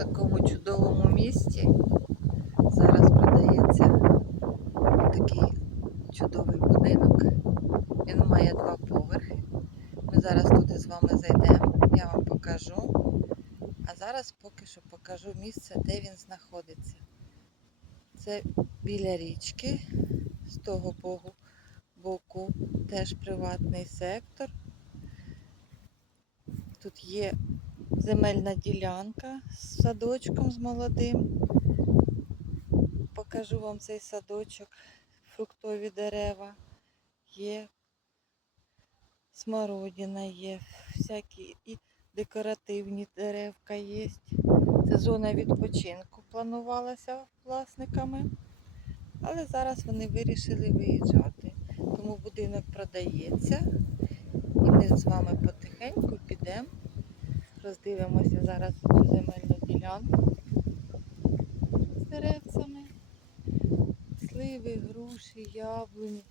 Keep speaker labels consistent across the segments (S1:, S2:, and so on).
S1: такому чудовому місці. Зараз продається такий чудовий будинок. Він має два поверхи. Ми зараз туди з вами зайдемо, я вам покажу. А зараз поки що покажу місце, де він знаходиться. Це біля річки, з того боку теж приватний сектор. Тут є земельна ділянка з садочком з молодим. Покажу вам цей садочок, фруктові дерева. Є смородина, є всякі і декоративні деревка є. Це зона відпочинку планувалася власниками. Але зараз вони вирішили виїжджати. Тому будинок продається. І ми з вами потихеньку підемо. Роздивимося зараз цю земельну ділянку з деревцями. Сливи, груші, яблуні,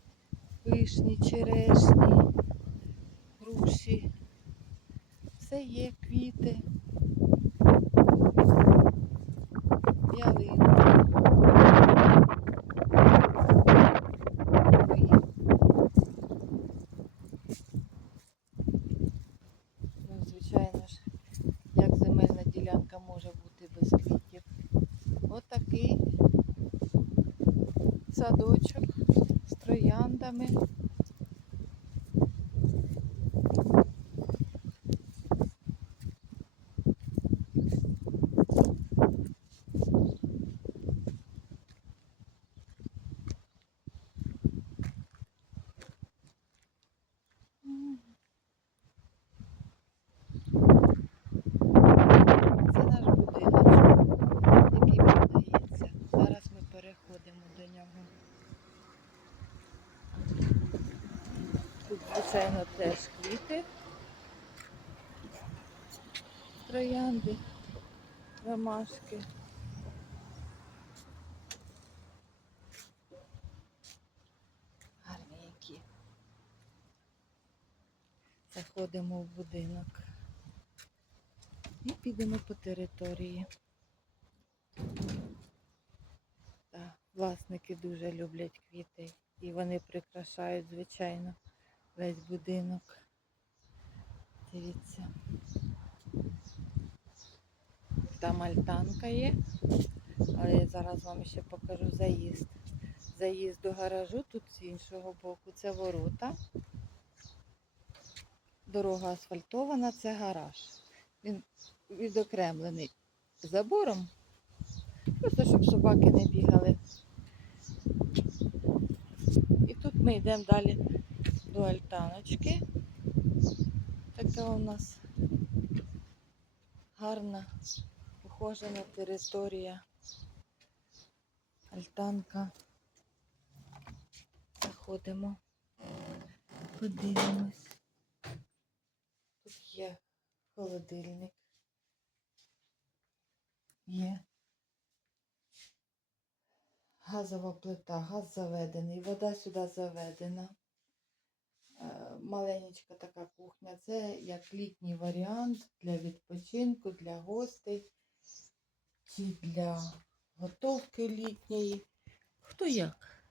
S1: вишні, черешні, груші. Все є, квіти. Ялинка. Садочок з трояндами. М. Це наш будиночок, який продається. Зараз ми переходимо до нього. Тут, звичайно, теж квіти, троянди, ромашки. Гарні які. Заходимо в будинок. І підемо по території. Власники дуже люблять квіти. І вони прикрашають, звичайно, весь будинок. Дивіться. Там альтанка є. Але я зараз вам ще покажу заїзд. Заїзд до гаражу тут з іншого боку. Це ворота. Дорога асфальтована, це гараж. Він відокремлений забором. Просто щоб собаки не бігали. І тут ми йдемо далі до альтаночки. Така у нас гарна ухожена територія. Альтанка. Заходимо, подивимось. Тут є холодильник. Є газова плита, газ заведений, вода сюди заведена. Маленька така кухня. Це як літній варіант для відпочинку, для гостей чи для готовки літньої. Хто як?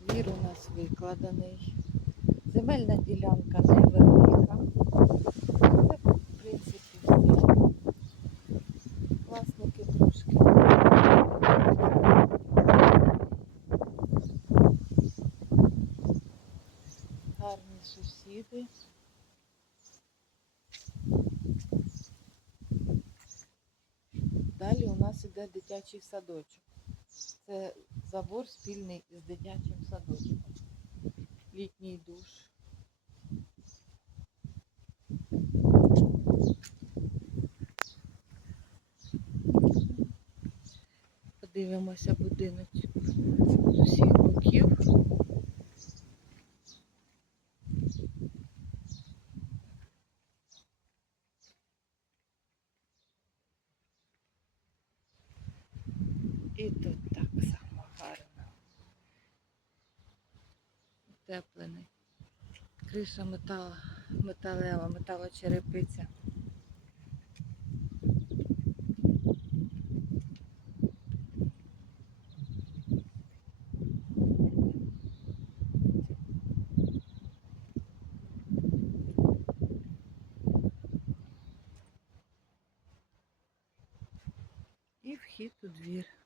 S1: Двір у нас викладений. Земельна ділянка невелика. Це, в принципі, все. Власники трошки. Гарні сусіди. Далі у нас іде дитячий садочок. Це забор спільний із дитячим садочком. Літній душ. Подивимося будинок з усіх боків. Тут так само гарно. Утеплений. Криша метал, металева, металочерепиця. І вхід у двір.